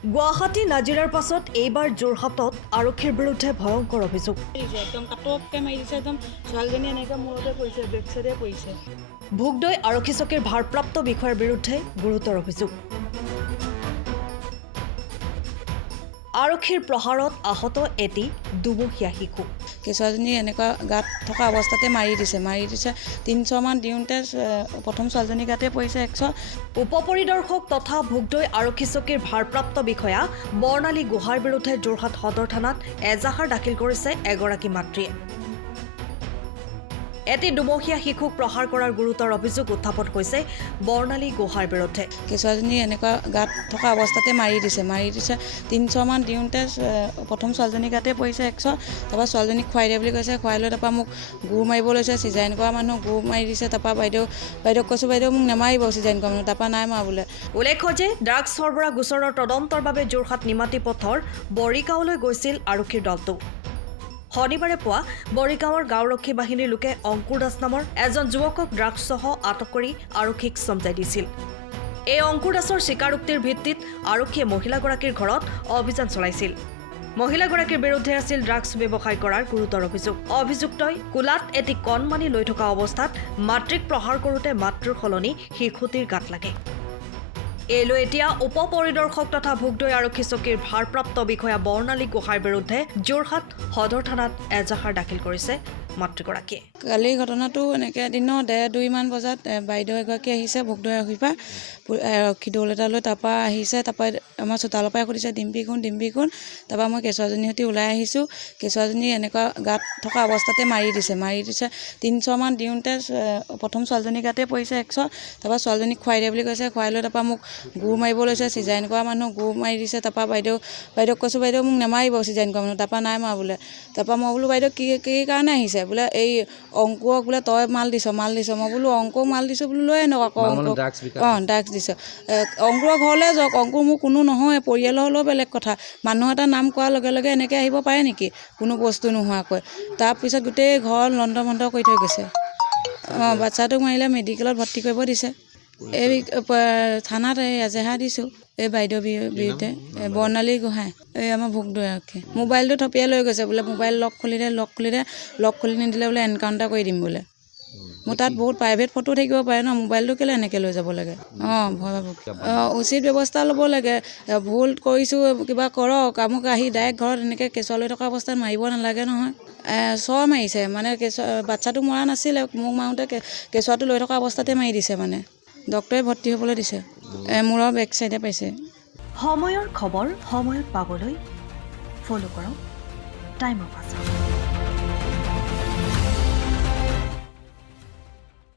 গুৱাহাটী নাজিৰাৰ পাছত এইবাৰ যোৰহাটত আৰক্ষীৰ বিৰুদ্ধে ভয়ংকৰ অভিযোগ। একদম কাটককে মাৰি দিছে, একদম ছোৱালীজনী এনেকৈ মূৰতে পৰিছে, বেক চাইডে পৰিছে। ভোগদৈ আৰক্ষী চকীৰ ভাৰপ্ৰাপ্ত বিষয়াৰ বিৰুদ্ধে গুৰুতৰ অভিযোগ। আৰক্ষীৰ প্ৰহাৰত আহত এটি দুমহীয়া শিশু। কেঁচুৱাজনী এনেকুৱা গাত থকা অৱস্থাতে মাৰি দিছে 300 মান দিওঁতে প্ৰথম ছোৱালীজনী গাতে পৰিছে 100। উপ পৰিদৰ্শক তথা ভোগদৈ আৰক্ষী চকীৰ ভাৰপ্ৰাপ্ত বিষয়া বৰ্ণালী গোহাঁইৰ বিৰুদ্ধে যোৰহাট সদৰ থানাত এজাহাৰ দাখিল কৰিছে এগৰাকী মাতৃয়ে। এটি দুমহীয়া শিশুক প্ৰহাৰ কৰাৰ গুৰুতৰ অভিযোগ উত্থাপন হৈছে বৰ্ণালী গোহাঁইৰ বিৰুদ্ধে। কেঁচুৱাজনী এনেকুৱা গাত থকা অৱস্থাতে মাৰি দিছে 300 মান দিওঁতে প্ৰথম ছোৱালীজনী গাতে পৰিছে 100। তাৰপৰা ছোৱালীজনীক খুৱাই দিয়ে বুলি কৈছে, খুৱাই লৈ তাৰপৰা মোক গুৰ মাৰিব লৈছে, চিজাইন কৰা মানুহ গুৰ মাৰি দিছে। তাৰপৰা বাইদেউক কৈছোঁ, বাইদেউ মোক নেমাৰিব চিজাইন কৰা মানুহ, তাৰপৰা নাই মাৰা বোলে। উল্লেখ্য যে ড্ৰাগছ সৰবৰাহ গোচৰৰ তদন্তৰ বাবে যোৰহাট নিমাতী পথৰ বৰিগাঁৱলৈ গৈছিল আৰক্ষীৰ দলটো। শনিবাৰে পুৱা বৰিগাঁৱৰ গাঁওৰক্ষী বাহিনীৰ লোকে অংকুৰ দাস নামৰ এজন যুৱকক ড্ৰাগছসহ আটক কৰি আৰক্ষীক চমজাই দিছিল। এই অংকুৰ দাসৰ স্বীকাৰোক্তিৰ ভিত্তিত আৰক্ষীয়ে মহিলাগৰাকীৰ ঘৰত অভিযান চলাইছিল। মহিলাগৰাকীৰ বিৰুদ্ধে আছিল ড্ৰাগছ ব্যৱসায় কৰাৰ গুৰুতৰ অভিযোগ। অভিযুক্তই কোলাত এটি কণমানি লৈ থকা অৱস্থাত মাতৃক প্ৰহাৰ কৰোঁতে মাতৃৰ সলনি শিশুটিৰ গাত লাগে। এই লৈ এতিয়া উপ পৰিদৰ্শক তথা ভোগদৈ আৰক্ষী চকীৰ ভাৰপ্ৰাপ্ত বিষয়া বৰ্ণালী গোহাঁইৰ বিৰুদ্ধে যোৰহাট সদৰ থানাত এজাহাৰ দাখিল কৰিছে মাতৃগৰাকীয়ে। কালিৰ ঘটনাটো এনেকৈ দিনৰ 1:30 মান বজাত বাইদেউ এগৰাকী আহিছে ভোগদৈ আৰক্ষীৰ পৰা, আৰক্ষী দল এটা লৈ তাৰপৰা আহিছে। তাৰপৰা আমাৰ চোতালৰ পৰাই সুধিছে ডিম্পী কোন। তাৰপৰা মই কেঁচুৱাজনীৰ সৈতে ওলাই আহিছোঁ। কেঁচুৱাজনী এনেকুৱা গাত থকা অৱস্থাতে মাৰি দিছে 300 মান দিওঁতে প্ৰথম ছোৱালীজনী গাতে পৰিছে 100। তাৰপৰা ছোৱালীজনীক খুৱাই দিয়ে বুলি কৈছে, খুৱাই লৈ তাৰপৰা মোক গুৰ মাৰিব লৈছে, চিজাইন কৰা মানুহ গুৰ মাৰি দিছে। তাৰপৰা বাইদেউক কৈছোঁ, বাইদেউ মোক নেমাৰিব চিজাইন কৰা মানুহ, তাৰপৰা নাই মাৰা বোলে। তাৰপৰা মই বোলো, বাইদেউ কি কাৰণে আহিছে বোলে, এই অংকুৰক বোলে তই মাল দিছ। মই বোলো অংকুৰক মাল দিছোঁ বোলো, লৈ আনক আকৌ অংকুৰক। ড্ৰাগছ দিছ। অংকুৰৰ ঘৰলৈ যাওক, অংকুৰ মোৰ কোনো নহয়, পৰিয়ালৰ হ'লেও বেলেগ কথা। মানুহ এটা নাম কোৱাৰ লগে লগে এনেকৈ আহিব পাৰে নেকি কোনো বস্তু নোহোৱাকৈ। তাৰপিছত গোটেই ঘৰ লণ্ড-ভণ্ড কৰি থৈ গৈছে। বাচ্ছাটোক মাৰিলে মেডিকেলত ভৰ্তি কৰিব দিছে। এই থানাত এজাহাৰ দিছোঁ এই বাইদেউৰ বিৰুদ্ধে, বৰ্ণালী গোহাঁই, এই আমাৰ ভোগদৈ আৰক্ষী। মোবাইলটো থপিয়াই লৈ গৈছে বোলে, মোবাইল লক খুলি নিদিলে বোলে এনকাউণ্টাৰ কৰি দিম বোলে। মোৰ তাত বহুত প্ৰাইভেট ফটো থাকিব পাৰে ন, মোবাইলটো কেলৈ এনেকৈ লৈ যাব লাগে। ভয় ভাবো। উচিত ব্যৱস্থা ল'ব লাগে। ভুল কৰিছোঁ কিবা কৰক, মোক আহি ডাইৰেক্ট ঘৰত এনেকৈ কেঁচুৱা লৈ থকা অৱস্থাত মাৰিব নালাগে নহয়। চৰ মাৰিছে বাচ্ছাটো মৰা নাছিলে, মোক মাৰোঁতে কেঁচুৱাটো লৈ থকা অৱস্থাতে মাৰি দিছে ডক্টৰে ভৰ্তি হ'বলৈ দিছে। মূৰৰ বেক চাইডে পাইছে। সময়ৰ খবৰ সময়ত পাবলৈ ফ'ল' কৰক টাইম অফ আছাম।